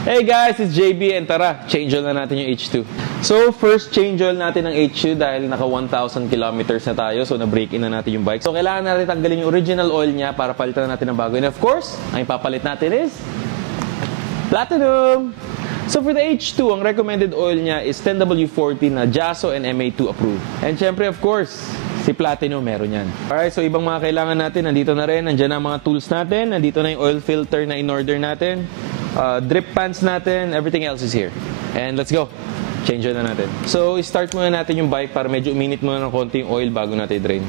Hey guys, it's JB and tara, change oil na natin yung H2. So first change oil natin ng H2 dahil naka 1,000 kilometers na tayo, so na-break in na natin yung bike. So kailangan natin tanggalin yung original oil niya para palitan natin ng bago. And of course, ang ipapalit natin is Platinum! So for the H2, ang recommended oil niya is 10W40 na JASO and MA2 approved. And syempre of course, si Platinum meron yan. Alright, so ibang mga kailangan natin, nandito na rin, nandiyan na mga tools natin, nandito na yung oil filter na in-order natin. Drip pans natin, everything else is here. And let's go. Change oil na natin. So, start muna natin yung bike para medyo uminit muna ng konti yung oil bago natin i-drain.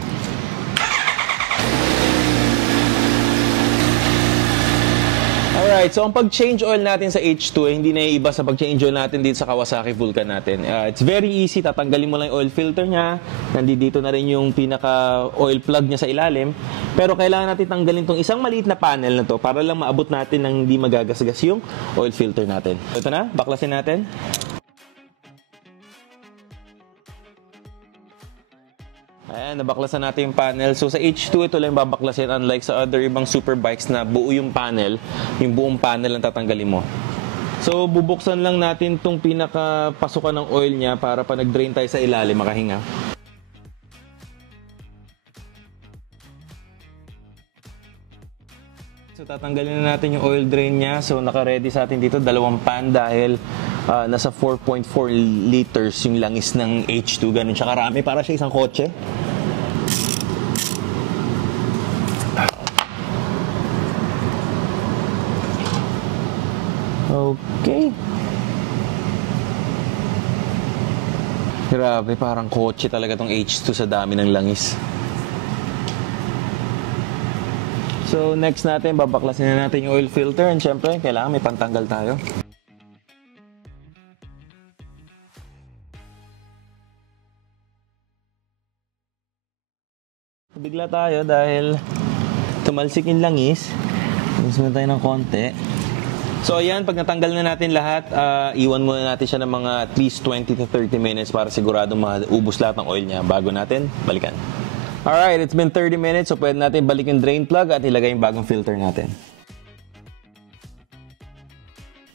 Alright, so ang pag-change oil natin sa H2 hindi na iiba sa pag-change oil natin dito sa Kawasaki Vulcan natin. It's very easy, tatanggalin mo lang yung oil filter niya. Nandito na rin yung pinaka-oil plug niya sa ilalim. Pero kailangan natin tanggalin tong isang maliit na panel na to para lang maabot natin ng hindi magagasgas yung oil filter natin. Ito na, baklasin natin. Ayan, nabaklasan natin yung panel. So sa H2, ito lang babaklasin. Unlike sa other ibang super bikes na buo yung panel, yung buong panel ang tatanggalin mo. So bubuksan lang natin itong pinakapasukan ng oil niya para pa nag-drain tayo sa ilalim, makahinga. So tatanggalin na natin yung oil drain niya. So naka-ready sa atin dito, dalawang pan dahil nasa 4.4 liters yung langis ng H2. Ganun siya karami, para siya isang kotse. Okay. Grabe, parang kotse talaga tong H2 sa dami ng langis. So next natin, babaklasin na natin yung oil filter and syempre, kailangan may pantanggal tayo. Bigla tayo dahil tumalsik yung langis. Mas muna tayo ng konti. So ayan, pag natanggal na natin lahat, iwan muna natin siya ng mga at least 20 to 30 minutes para sigurado maubos lahat ng oil niya bago natin balikan. Alright, it's been 30 minutes, so pwede natin balik yung drain plug at ilagay yung bagong filter natin.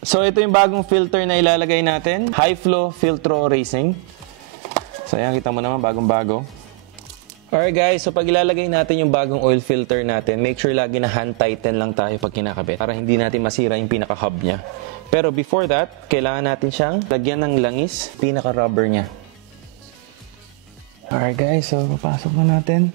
So ito yung bagong filter na ilalagay natin, High Flow Filtro Racing. So ayan, kita mo naman, bagong-bago. Alright guys, so pag ilalagay natin yung bagong oil filter natin, make sure lagi na hand tighten lang tayo pag kinakabit para hindi natin masira yung pinaka-hub niya. Pero before that, kailangan natin siyang lagyan ng langis, pinaka-rubber niya. Alright guys, so papasok na natin.